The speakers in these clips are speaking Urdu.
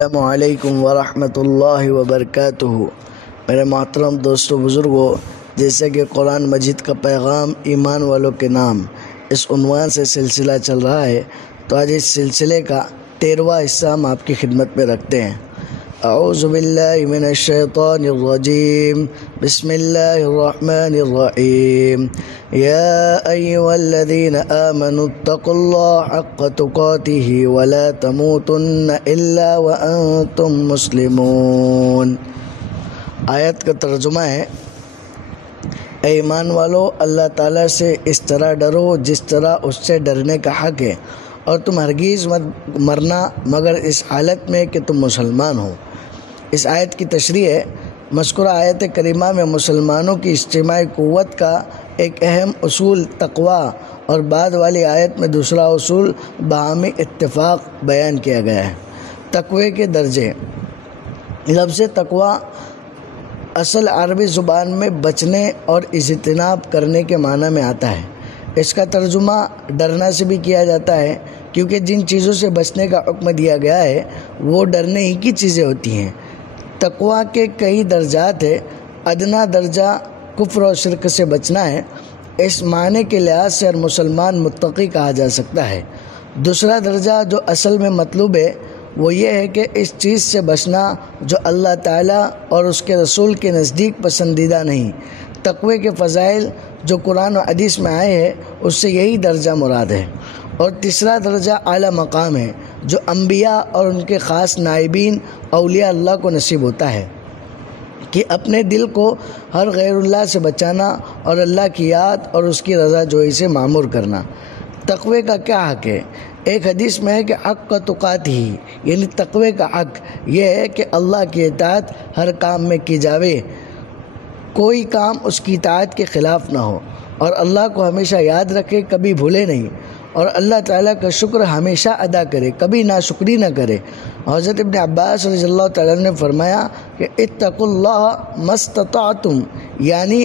السلام علیکم ورحمۃ اللہ وبرکاتہ۔ میرے محترم دوستو بزرگوں، جیسے کہ قرآن مجید کا پیغام ایمان والوں کے نام اس عنوان سے سلسلہ چل رہا ہے، تو آج اس سلسلے کا 13واں حصہ ہم آپ کی خدمت میں رکھتے ہیں۔ اعوذ باللہ من الشیطان الرجیم، بسم اللہ الرحمن الرحیم۔ یا ایھا الذین آمنوا اتقوا اللہ حق تقاتہ ولا تموتن الا وانتم مسلمون۔ آیت کا ترجمہ ہے، اے ایمان والو، اللہ تعالیٰ سے اس طرح ڈرو جس طرح اس سے ڈرنے کا حق ہے، اور تم ہرگز مت مرنا مگر اس حالت میں کہ تم مسلمان ہو۔ اس آیت کی تشریح ہے، مذکورہ آیت کریمہ میں مسلمانوں کی اجتماعی قوت کا ایک اہم اصول تقوی اور بعد والی آیت میں دوسرا اصول باہمی اتفاق بیان کیا گیا ہے۔ تقوی کے درجے۔ لفظ تقوی اصل عربی زبان میں بچنے اور اجتناب کرنے کے معنی میں آتا ہے۔ اس کا ترجمہ ڈرنا سے بھی کیا جاتا ہے، کیونکہ جن چیزوں سے بچنے کا حکم دیا گیا ہے وہ ڈرنے ہی کی چیزیں ہوتی ہیں۔ تقوی کے کئی درجات ہیں۔ ادنا درجہ کفر و شرک سے بچنا ہے۔ اس معنی کے لحاظ سے ہر مسلمان متقی کہا جا سکتا ہے۔ دوسرا درجہ جو اصل میں مطلوب ہے وہ یہ ہے کہ اس چیز سے بچنا جو اللہ تعالیٰ اور اس کے رسول کے نزدیک پسندیدہ نہیں۔ تقوی کے فضائل جو قرآن و حدیث میں آئے ہیں اس سے یہی درجہ مراد ہے۔ اور تیسرا درجہ اعلیٰ مقام ہے جو انبیاء اور ان کے خاص نائبین اولیاء اللہ کو نصیب ہوتا ہے، کہ اپنے دل کو ہر غیر اللہ سے بچانا اور اللہ کی یاد اور اس کی رضا جوئی سے معمور کرنا۔ تقوی کا کیا حق ہے؟ ایک حدیث میں ہے کہ حق کا تقاتہ ہی، یعنی تقوی کا حق یہ ہے کہ اللہ کی اطاعت ہر کام میں کی جاوے، کوئی کام اس کی اطاعت کے خلاف نہ ہو، اور اللہ کو ہمیشہ یاد رکھے، کبھی بھولے نہیں، اور اللہ تعالیٰ کا شکر ہمیشہ ادا کرے، کبھی ناشکری نہ کرے۔ حضرت ابن عباس رضی اللہ تعالیٰ نے فرمایا کہ اتقوا اللہ ما استطعتم، یعنی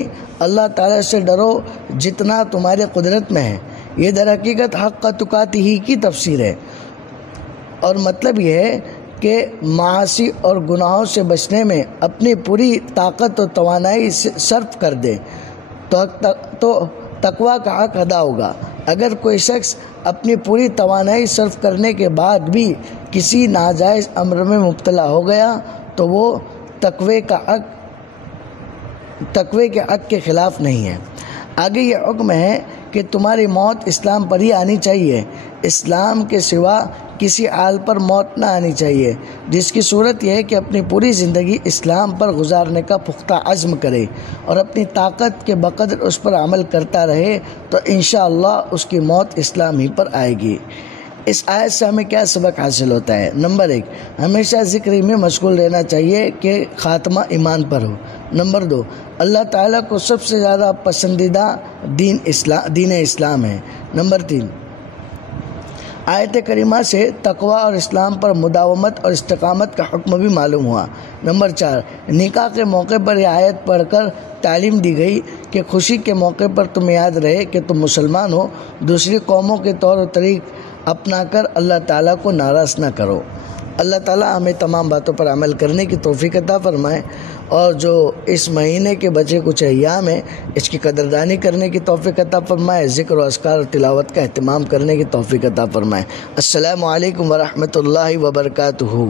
اللہ تعالیٰ سے ڈرو جتنا تمہارے قدرت میں ہے۔ یہ در حقیقت حق کا تقاتہ ہی کی تفسیر ہے، اور مطلب یہ ہے کہ معاصی اور گناہوں سے بچنے میں اپنی پوری طاقت و توانائی صرف کر دے تو تقوی کا حق ادا ہوگا۔ اگر کوئی شخص اپنی پوری توانائی صرف کرنے کے بعد بھی کسی ناجائز امر میں مبتلا ہو گیا تو وہ تقوی کے حق کے خلاف نہیں ہے۔ آگے یہ حکم ہے کہ تمہاری موت اسلام پر ہی آنی چاہیے، اسلام کے سوا کسی حال پر موت نہ آنی چاہیے، جس کی صورت یہ ہے کہ اپنی پوری زندگی اسلام پر گزارنے کا پختہ عزم کرے اور اپنی طاقت کے بقدر اس پر عمل کرتا رہے، تو انشاءاللہ اس کی موت اسلام ہی پر آئے گی۔ اس آیت سے ہمیں کیا سبق حاصل ہوتا ہے؟ نمبر 1، ہمیشہ ذکر ہی میں مشغول رہنا چاہیے کہ خاتمہ ایمان پر ہو۔ نمبر 2، اللہ تعالیٰ کو سب سے زیادہ پسندیدہ دین اسلام ہے۔ نمبر 3، آیت کریمہ سے تقوی اور اسلام پر مداومت اور استقامت کا حکم بھی معلوم ہوا۔ نمبر 4، نکاح کے موقع پر یہ آیت پڑھ کر تعلیم دی گئی کہ خوشی کے موقع پر تمہیں یاد رہے کہ تم مسلمان ہو، دوسری قوموں کے طور و طریق اپنا کر اللہ تعالیٰ کو ناراض نہ کرو۔ اللہ تعالیٰ ہمیں تمام باتوں پر عمل کرنے کی توفیق عطا فرمائے، اور جو اس مہینے کے بچے کچھ ایام ہیں اس کی قدردانی کرنے کی توفیق عطا فرمائے، ذکر و اذکار اور تلاوت کا اہتمام کرنے کی توفیق عطا فرمائے۔ السلام علیکم ورحمۃ اللہ وبرکاتہ۔